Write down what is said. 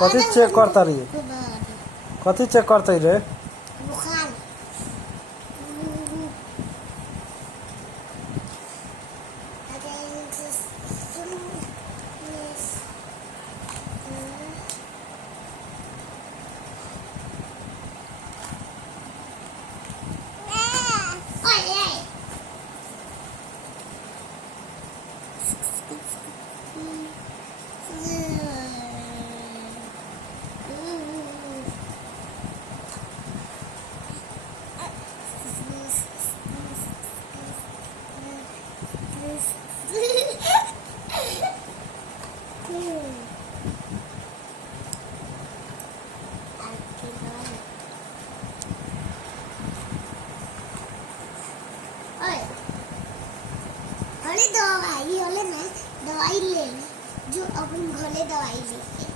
कथी चेक करता रही? कथी चेक करते रे? बुखार। दवाई ले जो अपन घरे दवाई ले